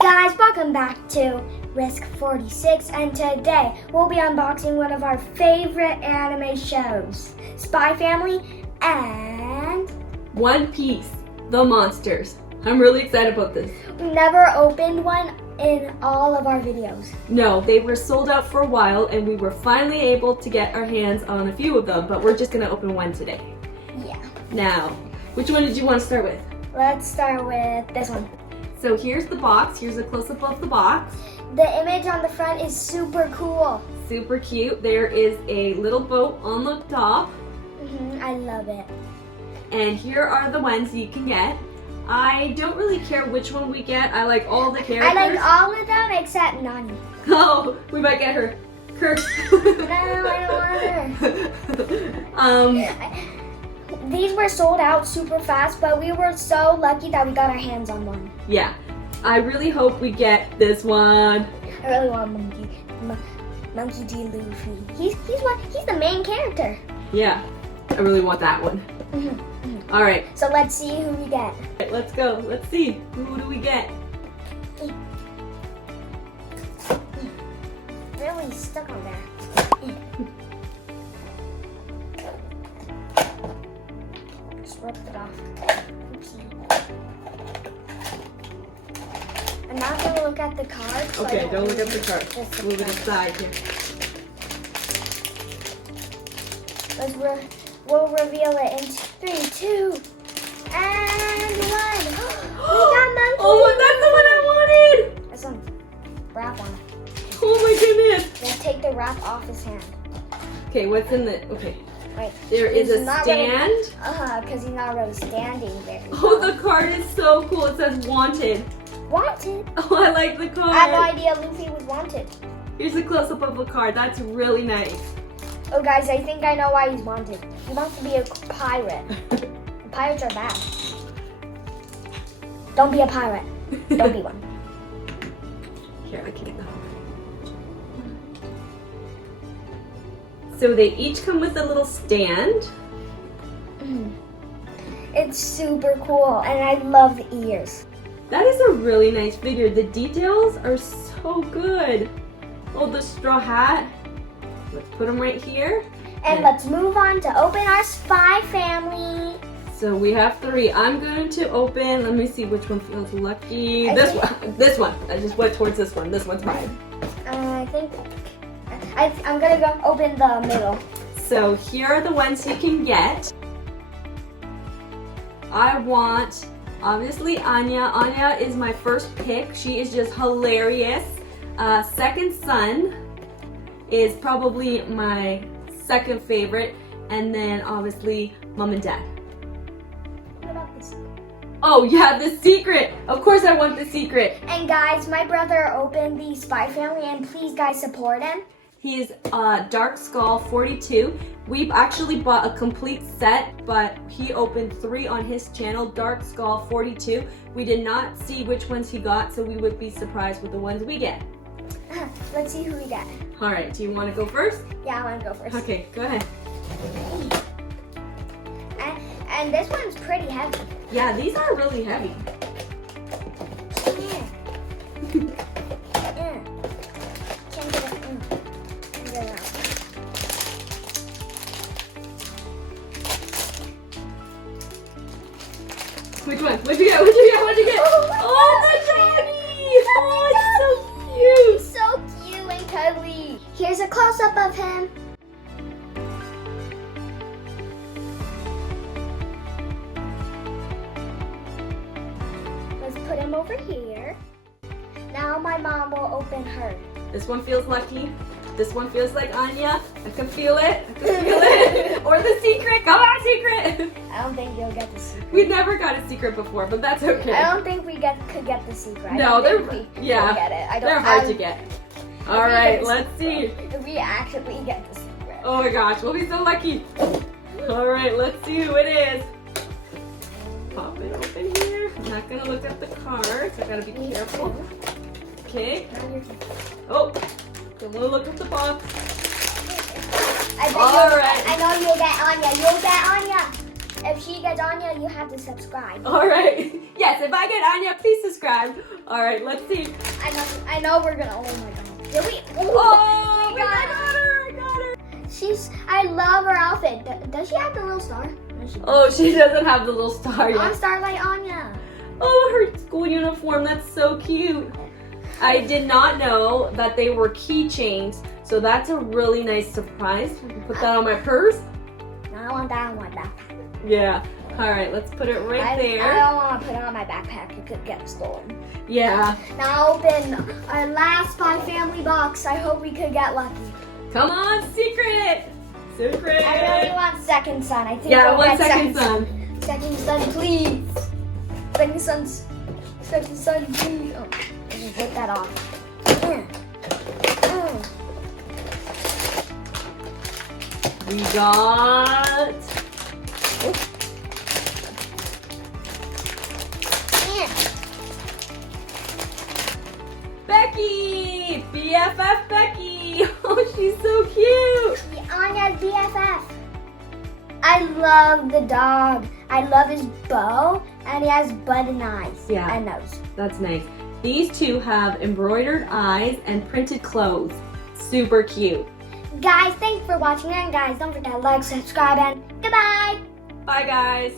Guys, welcome back to Risk 46, and today we'll be unboxing one of our favorite anime shows, Spy Family and One Piece, The Monsters. I'm really excited about this. we never opened one in all of our videos. No, they were sold out for a while and we were finally able to get our hands on a few of them, but we're just gonna open one today. Yeah. Now, which one did you want to start with? Let's start with this one. So here's the box. Here's a close-up of the box. The image on the front is super cool. Super cute. There is a little boat on the top. I love it. And here are the ones you can get. I don't really care which one we get. I like all the characters. I like all of them except Nani. Oh, we might get her. Kirk. No, I don't want her. These were sold out super fast, but we were so lucky that we got our hands on one. Yeah. I really hope we get this one. I really want Monkey D. Luffy. He's the main character. Yeah. I really want that one. All right. So let's see who we get. Let's go. Let's see. Who do we get? Really stuck on there. Just ripped it off. Oopsie. I'm not gonna look at the card. So Okay, don't look at the card. Just the Move it card. aside here. We'll reveal it in 3, 2, and 1. We got Monkey. Oh, that's the one I wanted. There's some wrap on it. Oh my goodness. Then take the wrap off his hand. Okay, what's in the? Okay. Right. There is He's a not stand. Because he's not really standing very Oh, well. the card is so cool. It says wanted. Wanted. Oh, I like the card. I had no idea Luffy was wanted. Here's a close-up of the card. That's really nice. Oh, guys, I think I know why he's wanted. He wants to be a pirate. Pirates are bad. Don't be a pirate. Don't be one. Here, I can get that. So they each come with a little stand. It's super cool, and I love the ears. That is a really nice figure. The details are so good. Oh, the straw hat. Let's put them right here. And let's move on to open our Spy Family. So we have 3. I'm going to open. Let me see which one feels lucky. I This think- one. This one. I just went towards this one. This one's mine. I think I'm gonna go open the middle. So here are the ones you can get. I want, obviously, Anya. Anya is my first pick. She is just hilarious. Second son is probably my second favorite. And then, obviously, Mom and Dad. What about this? Oh, yeah, the secret. Of course I want the secret. And guys, my brother opened the Spy Family, and please, guys, support him. He's Dark Skull 42. We've actually bought a complete set, but he opened 3 on his channel, Dark Skull 42. We did not see which ones he got, so we would be surprised with the ones we get. Let's see who we get. All right, do you want to go first? Yeah, I want to go first. Okay, go ahead. And this one's pretty heavy. Yeah, these are really heavy. Yeah. Can't get it. Can't get it out. Which one? What'd you get? What'd you get? What'd you get? Oh, Oh, the doggy! Oh, He's so cute and cuddly. Here's a close-up of him. Let's put him over here. Now my mom will open her. so cute. This one feels lucky. This one feels like Anya. I can feel it. I can feel it. Or the secret. Come on, secret. I don't think you'll get the secret. We never got a secret before, but that's okay. I don't think we could get the secret. I No, don't they're think we yeah. will get it. I don't, They're hard to get. All we right, get the let's see. If we actually get the secret. Oh my gosh, we'll be so lucky. All right, let's see who it is. Pop it open here. I'm not gonna look at the cards. I gotta be careful. Okay. Oh, don't wanna look at the box. I bet All right. I know you'll get Anya. You'll get Anya. If she gets Anya, you have to subscribe. All right. Yes, if I get Anya, please subscribe. All right, let's see. I know we're gonna. Oh my god. Did we? Oh, we got I got her. I got her. I love her outfit. Does she have the little star? No, she Oh, she doesn't have the little star yet. On Starlight Anya. Oh, her school uniform. That's so cute. I did not know that they were keychains, so that's a really nice surprise. I can put that on my purse. No, I want that on my backpack. Yeah. All right, let's put it right there. I don't want to put it on my backpack. It could get stolen. Yeah. Now open our last Spy Family box. I hope we could get lucky. Come on, secret. Secret. I really want Second Son. I think Yeah, we'll one get second son. Second Son, please. Second Son, please. Oh, just take that off. We got. Becky! BFF Becky! Oh, she's so cute! Anya's BFF. I love the dog. I love his bow, and he has button eyes and nose. That's nice. These two have embroidered eyes and printed clothes. Super cute. Guys, thanks for watching, and guys, don't forget to like, subscribe, and goodbye. Bye, guys.